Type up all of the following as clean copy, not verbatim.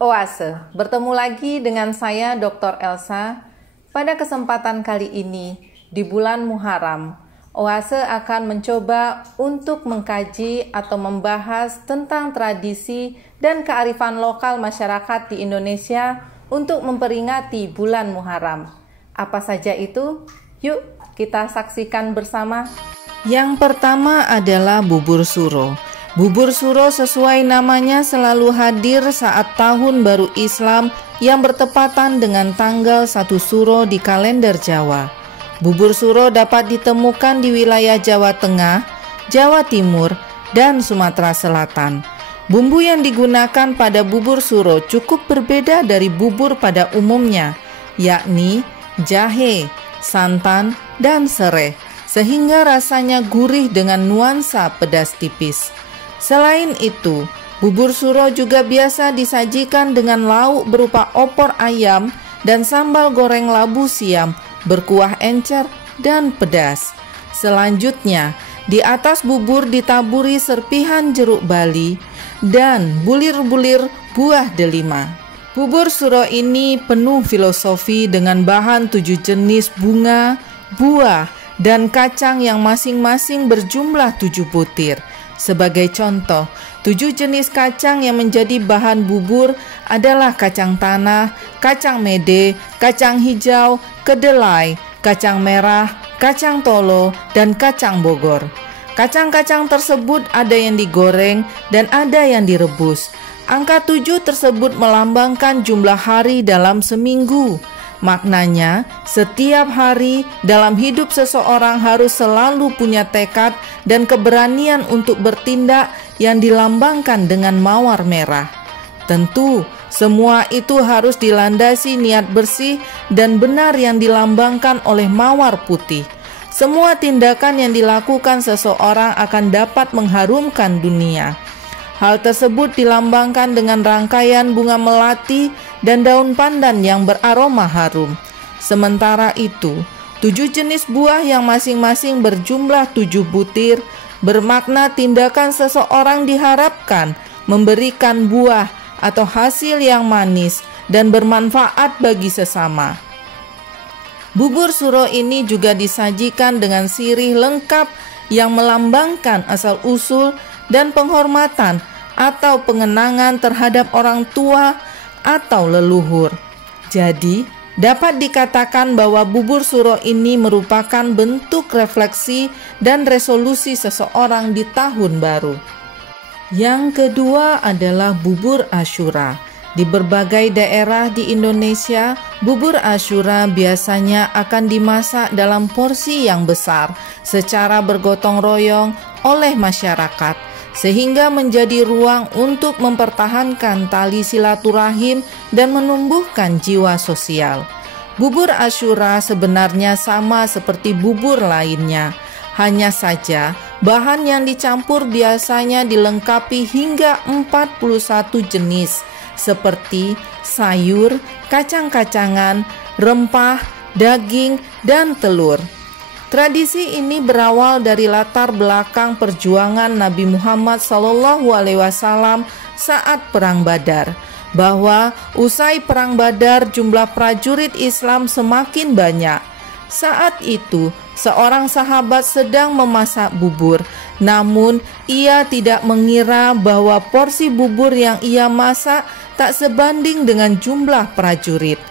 Oase, bertemu lagi dengan saya Dr. Elsa. Pada kesempatan kali ini, di bulan Muharram, Oase akan mencoba untuk mengkaji atau membahas tentang tradisi dan kearifan lokal masyarakat di Indonesia untuk memperingati bulan Muharram. Apa saja itu? Yuk kita saksikan bersama. Yang pertama adalah bubur suro. Bubur suro sesuai namanya selalu hadir saat tahun baru Islam yang bertepatan dengan tanggal 1 Suro di kalender Jawa. Bubur suro dapat ditemukan di wilayah Jawa Tengah, Jawa Timur, dan Sumatera Selatan. Bumbu yang digunakan pada bubur suro cukup berbeda dari bubur pada umumnya, yakni jahe, santan, dan sereh, sehingga rasanya gurih dengan nuansa pedas tipis. Selain itu, bubur suro juga biasa disajikan dengan lauk berupa opor ayam dan sambal goreng labu siam berkuah encer dan pedas. Selanjutnya, di atas bubur ditaburi serpihan jeruk bali dan bulir-bulir buah delima. Bubur suro ini penuh filosofi dengan bahan 7 jenis bunga, buah, dan kacang yang masing-masing berjumlah 7 butir. Sebagai contoh, 7 jenis kacang yang menjadi bahan bubur adalah kacang tanah, kacang mede, kacang hijau, kedelai, kacang merah, kacang tolo, dan kacang Bogor. Kacang-kacang tersebut ada yang digoreng dan ada yang direbus. Angka 7 tersebut melambangkan jumlah hari dalam seminggu. Maknanya, setiap hari dalam hidup seseorang harus selalu punya tekad dan keberanian untuk bertindak yang dilambangkan dengan mawar merah. Tentu, semua itu harus dilandasi niat bersih dan benar yang dilambangkan oleh mawar putih. Semua tindakan yang dilakukan seseorang akan dapat mengharumkan dunia. Hal tersebut dilambangkan dengan rangkaian bunga melati dan daun pandan yang beraroma harum. Sementara itu, 7 jenis buah yang masing-masing berjumlah 7 butir bermakna tindakan seseorang diharapkan memberikan buah atau hasil yang manis dan bermanfaat bagi sesama. Bubur suro ini juga disajikan dengan sirih lengkap yang melambangkan asal-usul dan penghormatan atau pengenangan terhadap orang tua atau leluhur. Jadi, dapat dikatakan bahwa bubur suro ini merupakan bentuk refleksi dan resolusi seseorang di tahun baru. Yang kedua adalah bubur Asyura. Di berbagai daerah di Indonesia, bubur Asyura biasanya akan dimasak dalam porsi yang besar secara bergotong royong oleh masyarakat, sehingga menjadi ruang untuk mempertahankan tali silaturahim dan menumbuhkan jiwa sosial. Bubur Asyura sebenarnya sama seperti bubur lainnya, hanya saja bahan yang dicampur biasanya dilengkapi hingga 41 jenis, seperti sayur, kacang-kacangan, rempah, daging, dan telur. Tradisi ini berawal dari latar belakang perjuangan Nabi Muhammad SAW saat Perang Badar, bahwa usai Perang Badar jumlah prajurit Islam semakin banyak. Saat itu, seorang sahabat sedang memasak bubur, namun ia tidak mengira bahwa porsi bubur yang ia masak tak sebanding dengan jumlah prajurit.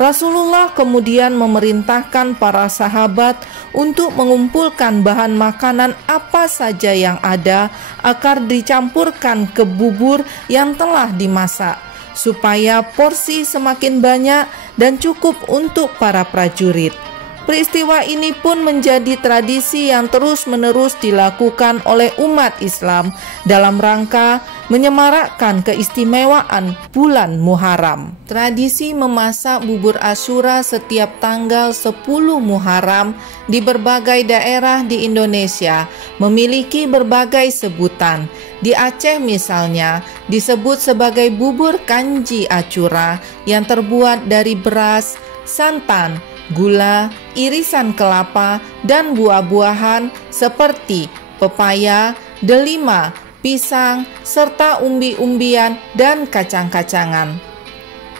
Rasulullah kemudian memerintahkan para sahabat untuk mengumpulkan bahan makanan apa saja yang ada agar dicampurkan ke bubur yang telah dimasak, supaya porsi semakin banyak dan cukup untuk para prajurit. Peristiwa ini pun menjadi tradisi yang terus-menerus dilakukan oleh umat Islam dalam rangka menyemarakkan keistimewaan bulan Muharram. Tradisi memasak bubur Asyura setiap tanggal 10 Muharram di berbagai daerah di Indonesia memiliki berbagai sebutan. Di Aceh misalnya disebut sebagai bubur kanji Acura yang terbuat dari beras, santan, gula, irisan kelapa, dan buah-buahan seperti pepaya, delima, pisang, serta umbi-umbian dan kacang-kacangan.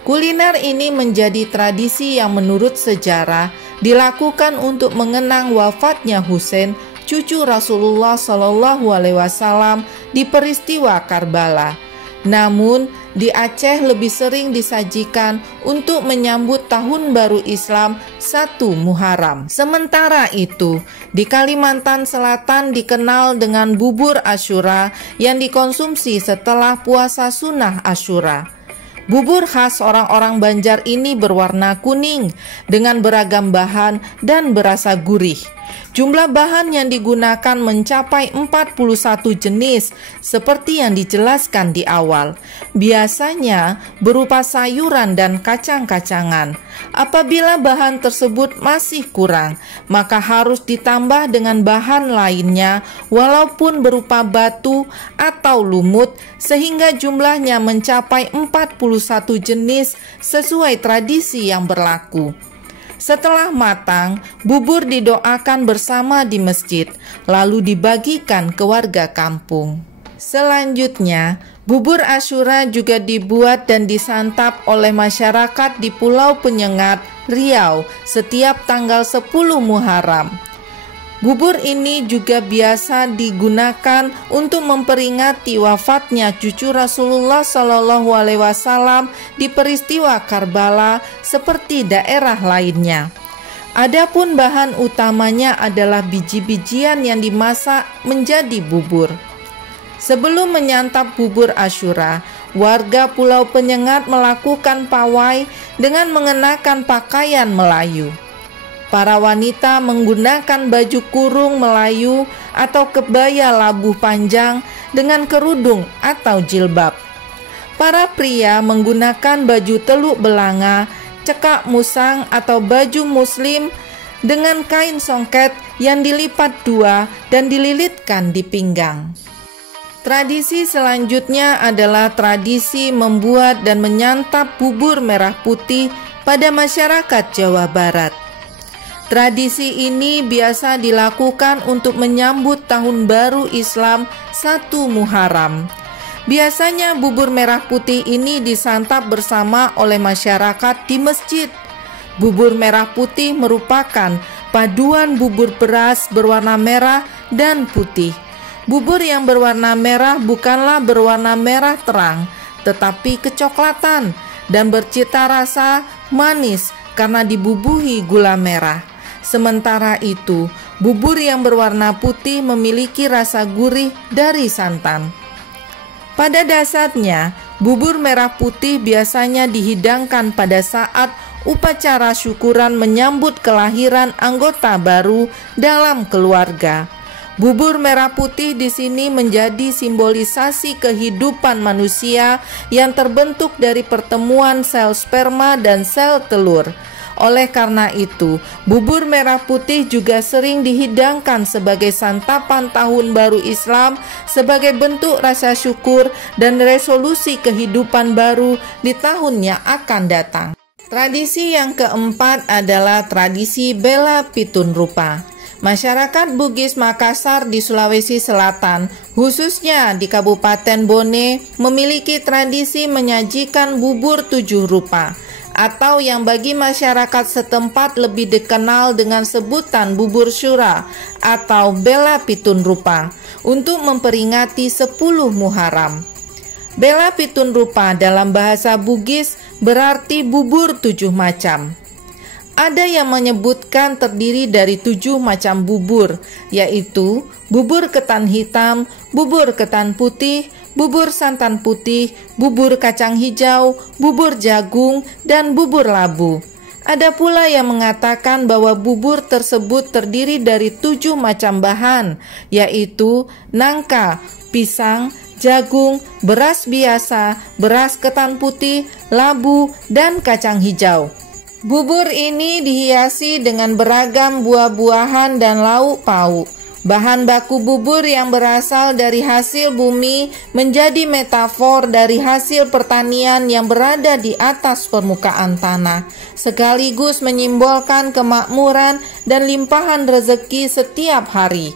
Kuliner ini menjadi tradisi yang menurut sejarah dilakukan untuk mengenang wafatnya Husain, cucu Rasulullah Shallallahu Alaihi Wasallam di peristiwa Karbala. Namun, di Aceh lebih sering disajikan untuk menyambut Tahun Baru Islam 1 Muharram. Sementara itu, di Kalimantan Selatan dikenal dengan bubur Asyura yang dikonsumsi setelah puasa sunnah Asyura. Bubur khas orang-orang Banjar ini berwarna kuning dengan beragam bahan dan berasa gurih. Jumlah bahan yang digunakan mencapai 41 jenis seperti yang dijelaskan di awal. Biasanya berupa sayuran dan kacang-kacangan. Apabila bahan tersebut masih kurang, maka harus ditambah dengan bahan lainnya walaupun berupa batu atau lumut sehingga jumlahnya mencapai 41 jenis sesuai tradisi yang berlaku. Setelah matang, bubur didoakan bersama di masjid, lalu dibagikan ke warga kampung. Selanjutnya, bubur Asyura juga dibuat dan disantap oleh masyarakat di Pulau Penyengat, Riau, setiap tanggal 10 Muharram. Bubur ini juga biasa digunakan untuk memperingati wafatnya cucu Rasulullah Shallallahu Alaihi Wasallam di peristiwa Karbala seperti daerah lainnya. Adapun bahan utamanya adalah biji-bijian yang dimasak menjadi bubur. Sebelum menyantap bubur Asyura, warga Pulau Penyengat melakukan pawai dengan mengenakan pakaian Melayu. Para wanita menggunakan baju kurung Melayu atau kebaya labuh panjang dengan kerudung atau jilbab. Para pria menggunakan baju teluk belanga, cekak musang atau baju muslim dengan kain songket yang dilipat dua dan dililitkan di pinggang. Tradisi selanjutnya adalah tradisi membuat dan menyantap bubur merah putih pada masyarakat Jawa Barat. Tradisi ini biasa dilakukan untuk menyambut Tahun Baru Islam 1 Muharram. Biasanya bubur merah putih ini disantap bersama oleh masyarakat di masjid. Bubur merah putih merupakan paduan bubur beras berwarna merah dan putih. Bubur yang berwarna merah bukanlah berwarna merah terang, tetapi kecoklatan dan bercita rasa manis karena dibubuhi gula merah. Sementara itu, bubur yang berwarna putih memiliki rasa gurih dari santan. Pada dasarnya, bubur merah putih biasanya dihidangkan pada saat upacara syukuran menyambut kelahiran anggota baru dalam keluarga. Bubur merah putih di sini menjadi simbolisasi kehidupan manusia yang terbentuk dari pertemuan sel sperma dan sel telur. Oleh karena itu, bubur merah putih juga sering dihidangkan sebagai santapan Tahun Baru Islam sebagai bentuk rasa syukur dan resolusi kehidupan baru di tahun yang akan datang. Tradisi yang keempat adalah tradisi Bela Pitun Rupa. Masyarakat Bugis Makassar di Sulawesi Selatan, khususnya di Kabupaten Bone, memiliki tradisi menyajikan bubur 7 rupa, atau yang bagi masyarakat setempat lebih dikenal dengan sebutan bubur syura atau Bela Pitun Rupa, untuk memperingati 10 Muharram. Bela Pitun Rupa dalam bahasa Bugis berarti bubur 7 macam. Ada yang menyebutkan terdiri dari 7 macam bubur, yaitu bubur ketan hitam, bubur ketan putih, bubur santan putih, bubur kacang hijau, bubur jagung, dan bubur labu. Ada pula yang mengatakan bahwa bubur tersebut terdiri dari 7 macam bahan, yaitu nangka, pisang, jagung, beras biasa, beras ketan putih, labu, dan kacang hijau. Bubur ini dihiasi dengan beragam buah-buahan dan lauk pauk. Bahan baku bubur yang berasal dari hasil bumi menjadi metafor dari hasil pertanian yang berada di atas permukaan tanah, sekaligus menyimbolkan kemakmuran dan limpahan rezeki setiap hari.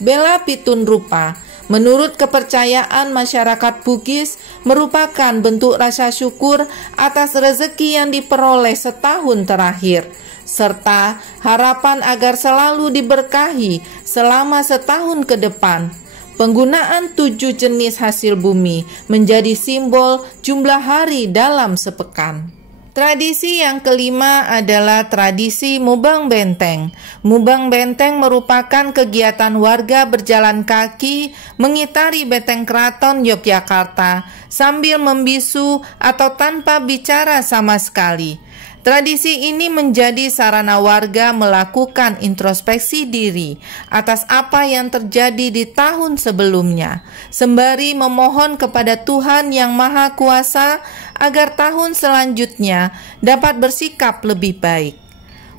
Bela Pitun Rupa Menurut kepercayaan masyarakat Bugis, merupakan bentuk rasa syukur atas rezeki yang diperoleh setahun terakhir, serta harapan agar selalu diberkahi selama setahun ke depan. Penggunaan 7 jenis hasil bumi menjadi simbol jumlah hari dalam sepekan. Tradisi yang kelima adalah tradisi Mubang Benteng. Mubang Benteng merupakan kegiatan warga berjalan kaki mengitari benteng keraton Yogyakarta sambil membisu atau tanpa bicara sama sekali. Tradisi ini menjadi sarana warga melakukan introspeksi diri atas apa yang terjadi di tahun sebelumnya, sembari memohon kepada Tuhan Yang Maha Kuasa agar tahun selanjutnya dapat bersikap lebih baik.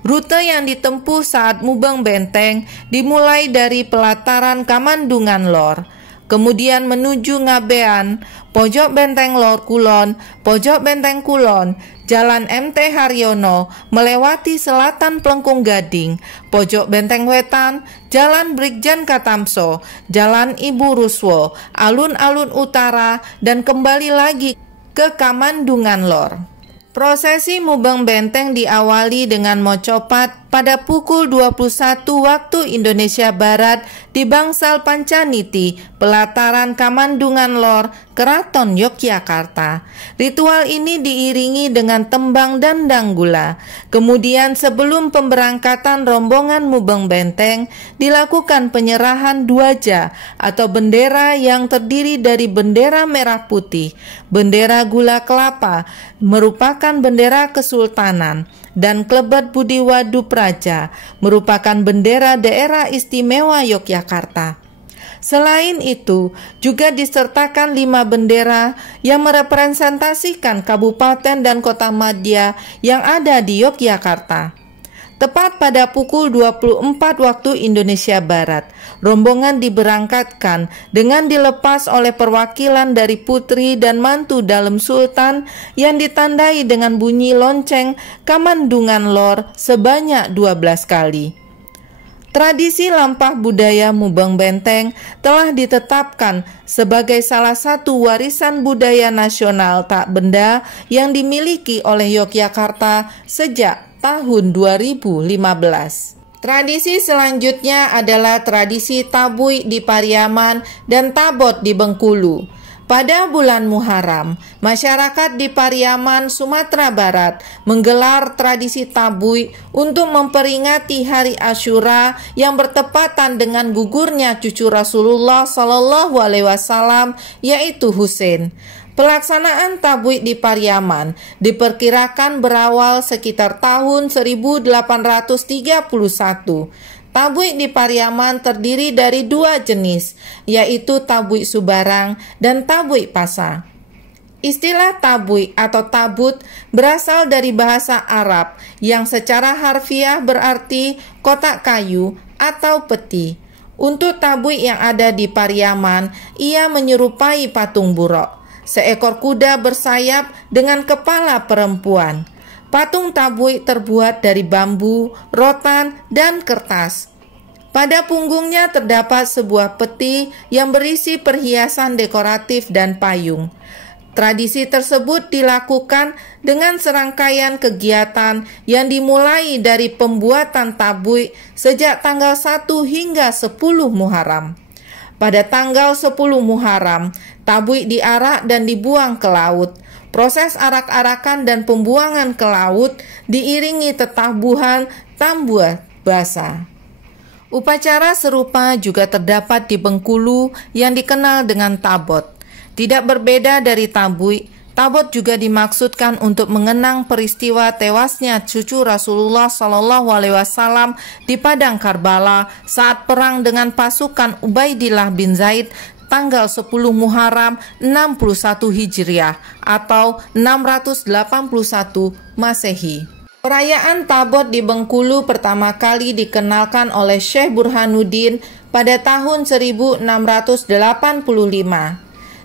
Rute yang ditempuh saat Mubang Benteng dimulai dari pelataran Kamandungan Lor, kemudian menuju Ngabean, Pojok Benteng Lor Kulon, Pojok Benteng Kulon, Jalan MT Haryono, melewati Selatan Plengkung Gading, Pojok Benteng Wetan, Jalan Brigjen Katamso, Jalan Ibu Ruswo, Alun-Alun Utara, dan kembali lagi ke Kamandungan Lor. Prosesi Mubang Benteng diawali dengan mocopat pada pukul 21 waktu Indonesia Barat di Bangsal Pancaniti, pelataran Kamandungan Lor, Keraton Yogyakarta. Ritual ini diiringi dengan tembang dan danggula. Kemudian sebelum pemberangkatan rombongan Mubang Benteng, dilakukan penyerahan dwaja atau bendera yang terdiri dari bendera merah putih, bendera gula kelapa, merupakan bendera Kesultanan, dan Klebet Budi Wadu Praja, merupakan bendera daerah istimewa Yogyakarta. Selain itu, juga disertakan 5 bendera yang merepresentasikan kabupaten dan kota madya yang ada di Yogyakarta. Tepat pada pukul 24 waktu Indonesia Barat, rombongan diberangkatkan dengan dilepas oleh perwakilan dari putri dan mantu Dalem Sultan yang ditandai dengan bunyi lonceng Kamandungan Lor sebanyak 12 kali. Tradisi lampah budaya Mubang Benteng telah ditetapkan sebagai salah satu warisan budaya nasional tak benda yang dimiliki oleh Yogyakarta sejak tahun 2015. Tradisi selanjutnya adalah tradisi Tabui di Pariaman dan Tabot di Bengkulu. Pada bulan Muharram, masyarakat di Pariaman, Sumatera Barat menggelar tradisi Tabui untuk memperingati hari Asyura yang bertepatan dengan gugurnya cucu Rasulullah SAW, yaitu Husain. Pelaksanaan Tabui di Pariaman diperkirakan berawal sekitar tahun 1831. Tabui di Pariaman terdiri dari 2 jenis, yaitu Tabui Subarang dan Tabui Pasa. Istilah tabui atau tabut berasal dari bahasa Arab yang secara harfiah berarti kotak kayu atau peti. Untuk tabui yang ada di Pariaman, ia menyerupai patung buruk, seekor kuda bersayap dengan kepala perempuan. Patung tabui terbuat dari bambu, rotan, dan kertas. Pada punggungnya terdapat sebuah peti yang berisi perhiasan dekoratif dan payung. Tradisi tersebut dilakukan dengan serangkaian kegiatan yang dimulai dari pembuatan tabui sejak tanggal 1 hingga 10 Muharram. Pada tanggal 10 Muharram, tabui diarak dan dibuang ke laut. Proses arak-arakan dan pembuangan ke laut diiringi tetabuhan tambua basa. Upacara serupa juga terdapat di Bengkulu yang dikenal dengan Tabot. Tidak berbeda dari Tabui, Tabot juga dimaksudkan untuk mengenang peristiwa tewasnya cucu Rasulullah SAW di Padang Karbala saat perang dengan pasukan Ubaidillah bin Zaid tanggal 10 Muharram 61 Hijriah atau 681 Masehi. Perayaan Tabot di Bengkulu pertama kali dikenalkan oleh Syekh Burhanuddin pada tahun 1685.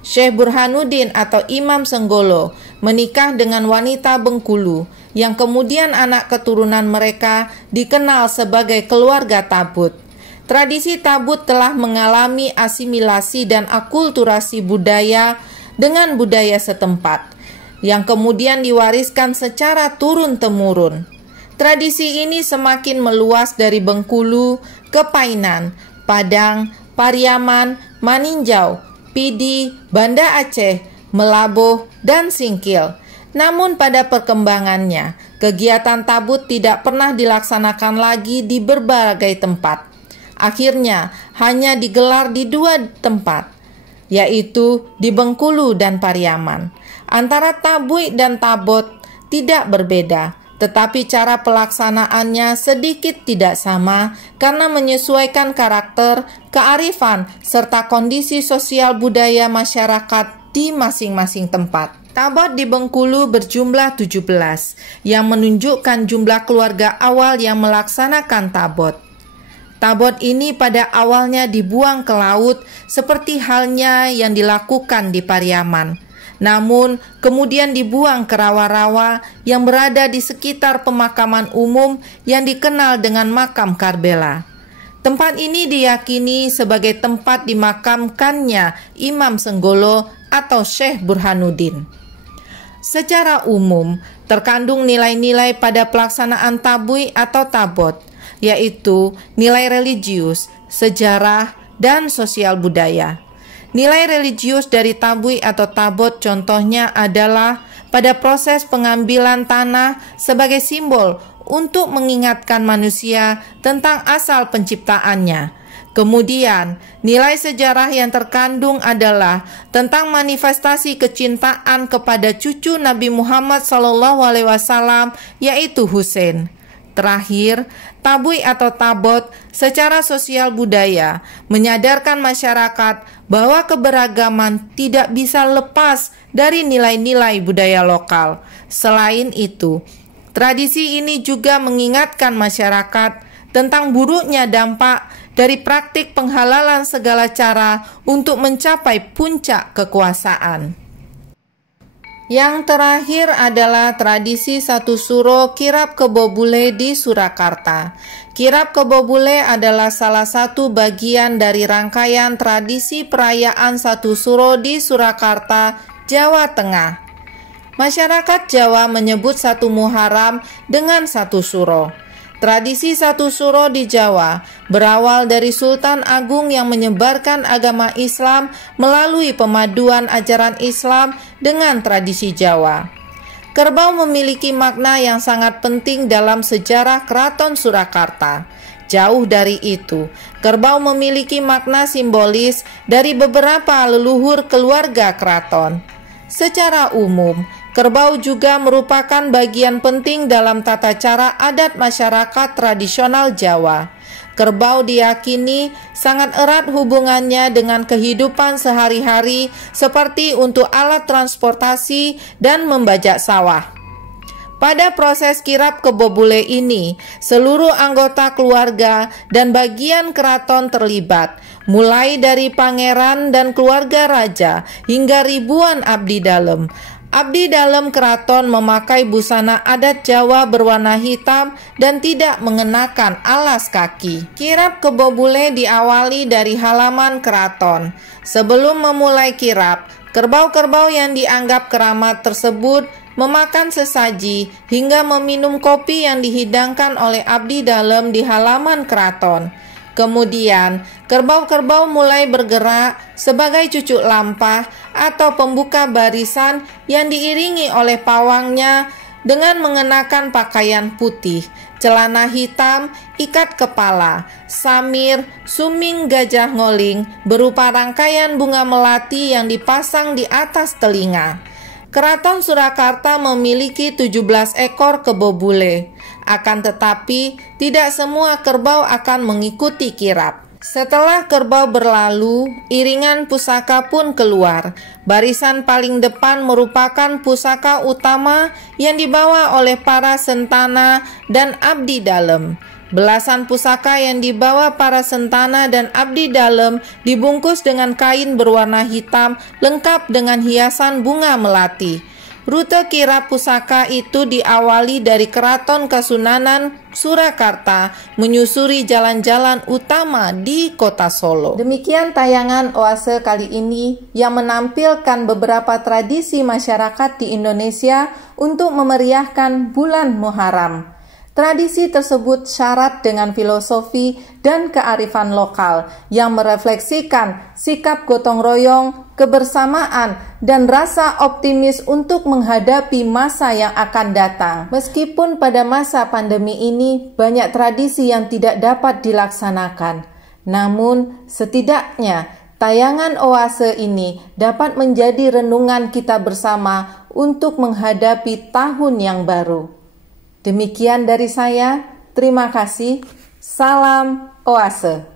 Syekh Burhanuddin atau Imam Senggolo menikah dengan wanita Bengkulu yang kemudian anak keturunan mereka dikenal sebagai keluarga Tabut. Tradisi tabut telah mengalami asimilasi dan akulturasi budaya dengan budaya setempat, yang kemudian diwariskan secara turun-temurun. Tradisi ini semakin meluas dari Bengkulu ke Painan, Padang, Pariaman, Maninjau, Pidi, Banda Aceh, Melaboh, dan Singkil. Namun pada perkembangannya, kegiatan tabut tidak pernah dilaksanakan lagi di berbagai tempat. Akhirnya hanya digelar di 2 tempat, yaitu di Bengkulu dan Pariaman. Antara tabui dan tabot tidak berbeda, tetapi cara pelaksanaannya sedikit tidak sama karena menyesuaikan karakter, kearifan, serta kondisi sosial budaya masyarakat di masing-masing tempat. Tabot di Bengkulu berjumlah 17, yang menunjukkan jumlah keluarga awal yang melaksanakan tabot. Tabot ini pada awalnya dibuang ke laut seperti halnya yang dilakukan di Pariaman. Namun kemudian dibuang ke rawa-rawa yang berada di sekitar pemakaman umum yang dikenal dengan makam Karbela. Tempat ini diyakini sebagai tempat dimakamkannya Imam Senggolo atau Syekh Burhanuddin. Secara umum, terkandung nilai-nilai pada pelaksanaan tabui atau tabot, yaitu nilai religius, sejarah, dan sosial budaya. Nilai religius dari tabui atau tabot contohnya adalah pada proses pengambilan tanah sebagai simbol untuk mengingatkan manusia tentang asal penciptaannya. Kemudian, nilai sejarah yang terkandung adalah tentang manifestasi kecintaan kepada cucu Nabi Muhammad SAW, yaitu Husain. Terakhir, tabui atau tabot secara sosial budaya menyadarkan masyarakat bahwa keberagaman tidak bisa lepas dari nilai-nilai budaya lokal. Selain itu, tradisi ini juga mengingatkan masyarakat tentang buruknya dampak dari praktik penghalalan segala cara untuk mencapai puncak kekuasaan. Yang terakhir adalah tradisi satu suro kirap kebo bule di Surakarta. Kirap kebo bule adalah salah satu bagian dari rangkaian tradisi perayaan satu suro di Surakarta, Jawa Tengah. Masyarakat Jawa menyebut satu Muharram dengan satu suro. Tradisi satu suro di Jawa berawal dari Sultan Agung yang menyebarkan agama Islam melalui pemaduan ajaran Islam dengan tradisi Jawa. Kerbau memiliki makna yang sangat penting dalam sejarah Keraton Surakarta. Jauh dari itu, kerbau memiliki makna simbolis dari beberapa leluhur keluarga keraton. Secara umum, kerbau juga merupakan bagian penting dalam tata cara adat masyarakat tradisional Jawa. Kerbau diyakini sangat erat hubungannya dengan kehidupan sehari-hari seperti untuk alat transportasi dan membajak sawah. Pada proses kirap kebo bule ini, seluruh anggota keluarga dan bagian keraton terlibat, mulai dari pangeran dan keluarga raja hingga ribuan abdi dalem. Abdi dalam keraton memakai busana adat Jawa berwarna hitam dan tidak mengenakan alas kaki. Kirap kebo bule diawali dari halaman keraton. Sebelum memulai kirap, kerbau-kerbau yang dianggap keramat tersebut memakan sesaji hingga meminum kopi yang dihidangkan oleh abdi dalam di halaman keraton. Kemudian, kerbau-kerbau mulai bergerak sebagai cucuk lampah atau pembuka barisan yang diiringi oleh pawangnya dengan mengenakan pakaian putih, celana hitam, ikat kepala, samir, suming gajah ngoling berupa rangkaian bunga melati yang dipasang di atas telinga. Keraton Surakarta memiliki 17 ekor kebo bule. Akan tetapi, tidak semua kerbau akan mengikuti kirap. Setelah kerbau berlalu, iringan pusaka pun keluar. Barisan paling depan merupakan pusaka utama yang dibawa oleh para sentana dan abdi dalem. Belasan pusaka yang dibawa para sentana dan abdi dalem dibungkus dengan kain berwarna hitam lengkap dengan hiasan bunga melati. Rute kirap pusaka itu diawali dari Keraton Kasunanan Surakarta, menyusuri jalan-jalan utama di kota Solo. Demikian tayangan Oase kali ini yang menampilkan beberapa tradisi masyarakat di Indonesia untuk memeriahkan bulan Muharram. Tradisi tersebut syarat dengan filosofi dan kearifan lokal yang merefleksikan sikap gotong royong, kebersamaan, dan rasa optimis untuk menghadapi masa yang akan datang. Meskipun pada masa pandemi ini banyak tradisi yang tidak dapat dilaksanakan, namun setidaknya tayangan Oase ini dapat menjadi renungan kita bersama untuk menghadapi tahun yang baru. Demikian dari saya, terima kasih. Salam Oase.